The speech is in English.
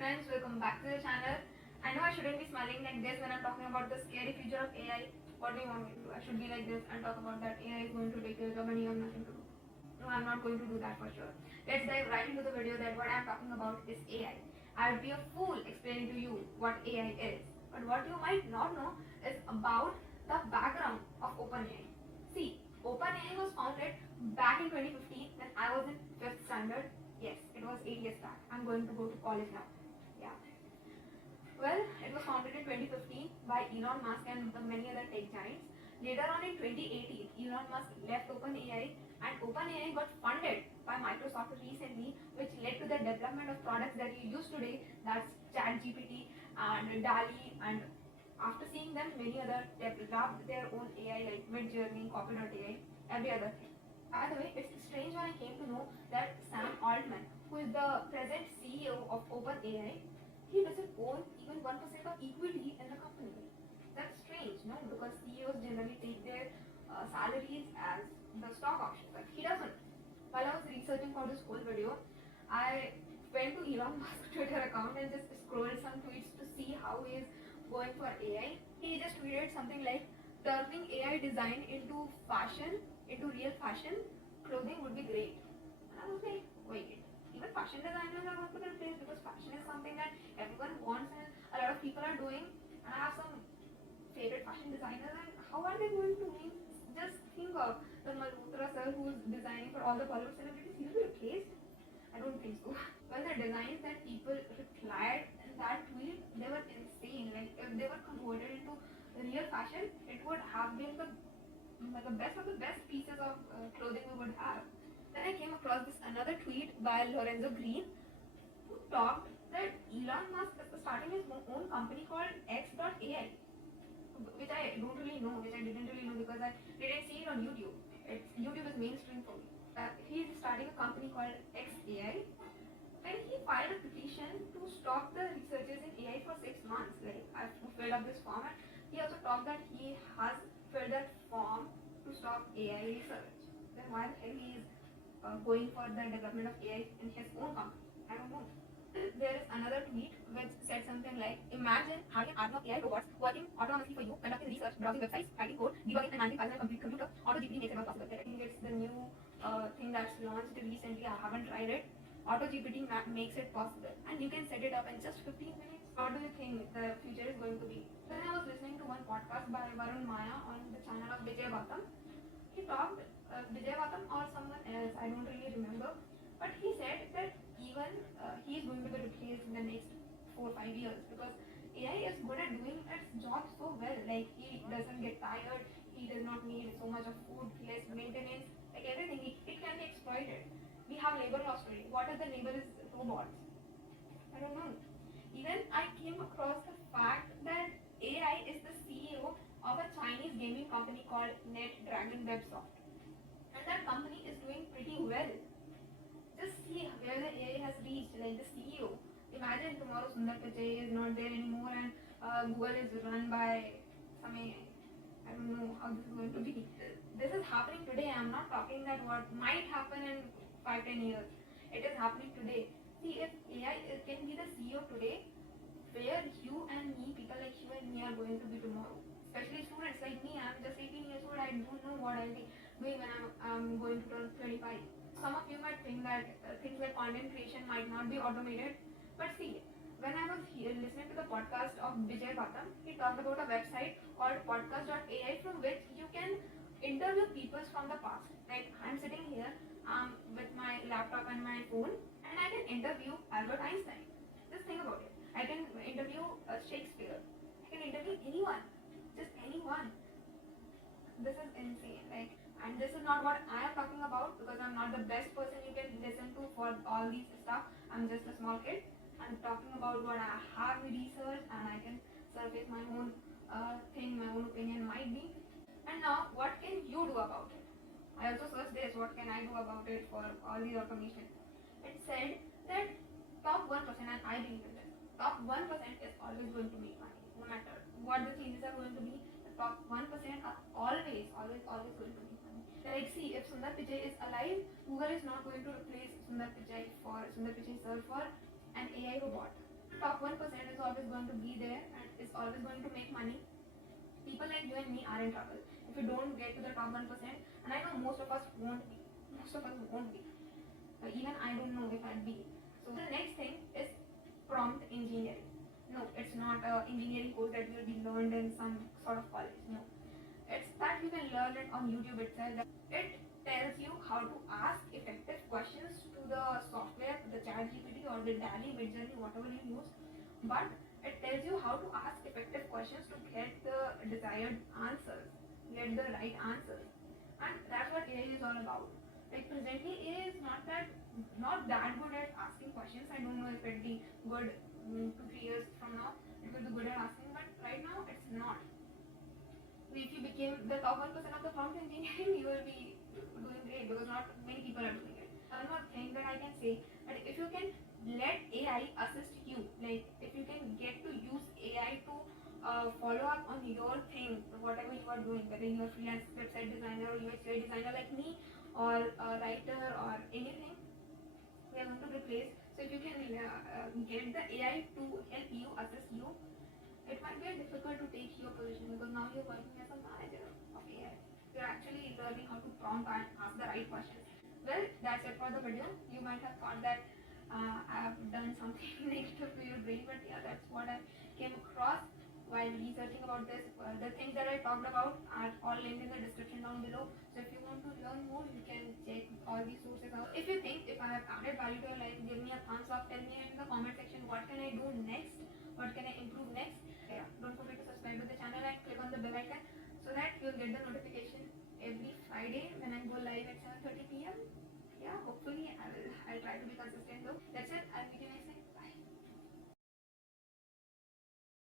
friends, welcome back to the channel. I know I shouldn't be smiling like this when I'm talking about the scary future of AI. What do you want me to do? I should be like this and talk about that AI is going to take your job and you have nothing to do. No, I'm not going to do that for sure. Let's dive right into the video that what I'm talking about is AI. I would be a fool explaining to you what AI is. But what you might not know is about the background of OpenAI. See, OpenAI was founded back in 2015 when I was in 5th standard. Yes, it was 8 years back. I'm going to go to college now. Yeah. Well, it was founded in 2015 by Elon Musk and the many other tech giants. Later on in 2018, Elon Musk left OpenAI and OpenAI got funded by Microsoft recently, which led to the development of products that you use today. That's ChatGPT and DALI, and after seeing them, many other developed their own AI like Midjourney, Copy.ai, every other thing. By the way, it's strange when I came to know that Sam Altman, who is the present CEO of OpenAI, he doesn't own even 1% of equity in the company. That's strange, no? Because CEOs generally take their salaries as the stock options, but he doesn't. While I was researching for this whole video, I went to Elon Musk's Twitter account and just scrolled some tweets to see how he is going for AI. He just tweeted something like, turning AI design into fashion, into real fashion, clothing would be great. And I was like, wait, even fashion designers are going to get replaced because fashion is something that everyone wants and a lot of people are doing. And I have some favorite fashion designers, and how are they going to mean? Just think of the Malhotra sir who's designing for all the Bollywood celebrities. He will be replaced? I don't think so. Well, the designs that people replied in that tweet, they were insane. Like if they were converted into real fashion, it would have been the best of the best pieces of clothing we would have. Then I came across this another tweet by Lorenzo Green, who talked that Elon Musk is starting his own company called X.AI, which I don't really know, which I didn't really know because I didn't see it on YouTube. YouTube is mainstream for me. He's starting a company called X.AI, and he filed a petition to stop the researches in AI for 6 months. Like I've filled up this form, and he also talked that he has filled that form to stop AI research. Then why the hell he is going for the development of AI in his own company? I don't know. There is another tweet which said something like, imagine having an army of AI robots working autonomously for you, conducting research, browsing websites, writing code, debugging and managing files on a computer. AutoGPT makes it all possible. I think it's the new thing that's launched recently. I haven't tried it. AutoGPT makes it possible, and you can set it up in just 15 minutes. How do you think the future is going to be? Then I was listening to one podcast by Varun Maya on the channel of Vijay Gautam. He talked, Vijay Gautam or someone else, I don't really remember, but he said that even he is going to be replaced in the next 4 or 5 years because AI is good at doing its job so well. Like he doesn't get tired, he does not need so much of food, less maintenance, like everything. It can be exploited. We have labor loss today. What if the labor is robots? I don't know. Even I came across the fact that AI is the CEO of a Chinese gaming company called NetDragon Websoft. And that company is doing pretty well. Just see where the AI has reached, like the CEO. Imagine tomorrow Sundar Pichai is not there anymore and Google is run by some AI. I don't know how this is going to be. This is happening today. I'm not talking that what might happen in 5-10 years. It is happening today. See, if AI can be the CEO today, where you and me, people like you and me, are going to be tomorrow. Especially students like me. I'm just 18 years old. I don't know what I'll be doing when I'm going to turn 25. Some of you might think that things like content creation might not be automated, but see, when I was here listening to the podcast of Vijay Gautam, he talked about a website called podcast.ai from which you can interview people from the past. Like I'm sitting here with my laptop and my phone, and I can interview Albert Einstein. Just think about it. I can interview Shakespeare. I can interview anyone, just anyone. This is insane. Like, and this is not what I am talking about because I'm not the best person you can listen to for all these stuff. I'm just a small kid. I'm talking about what I have researched and I can surface my own thing, my own opinion might be. And now, what can you do about it? I also searched this. What can I do about it for all these automation? It said that top 1%, and I believe in this. Top 1% is always going to make money, no matter what the changes are going to be. The top 1% are always going to make money. Like, see, if Sundar Pichai is alive, Google is not going to replace Sundar Pichai sir for an AI robot. Top 1% is always going to be there and is always going to make money. People like you and me are in trouble if you don't get to the top 1%. And I know most of us won't be. Most of us won't be. Even I don't know if I'd be. So the next thing is prompt engineering. No, it's not a engineering course that will be learned in some sort of college. No, it's that you can learn it on YouTube itself. It tells you how to ask effective questions to the software, the ChatGPT or the DALI, Midjourney, whatever you use. But it tells you how to ask effective questions to get the desired answers, get the right answers, and that's what AI is all about. Like presently, AI is not that good at asking questions. I don't know if it'd be good 2-3 years from now. It will be good at asking, but right now it's not. If you became the top 1% of the prompt engineering, you will be doing great because not many people are doing it. One more thing that I can say, that if you can let AI assist you, like if you can get to use AI to follow up on your thing, whatever you are doing, whether you are freelance website designer or UX/UI designer like me, or a writer or anything, we are going to replace. So if you can get the AI to help you, assist you, it might be difficult to take your position because now you're working as a manager of AI. You're actually learning how to prompt and ask the right questions. Well, that's it for the video. You might have thought that I have done something negative to your brain, but yeah, that's what I came across while researching about this. The things that I talked about are all linked in the description down below. So if you want to learn more, you can check all these sources out. If you think if I have added value to your life, give me a thumbs up. Tell me in the comment section what can I do next, what can I improve next. Yeah, don't forget to subscribe to the channel and click on the bell icon so that you'll get the notification every Friday when I go live at 7:30 p.m. Yeah, hopefully I'll try to be consistent though. That's it. I'll meet you next time.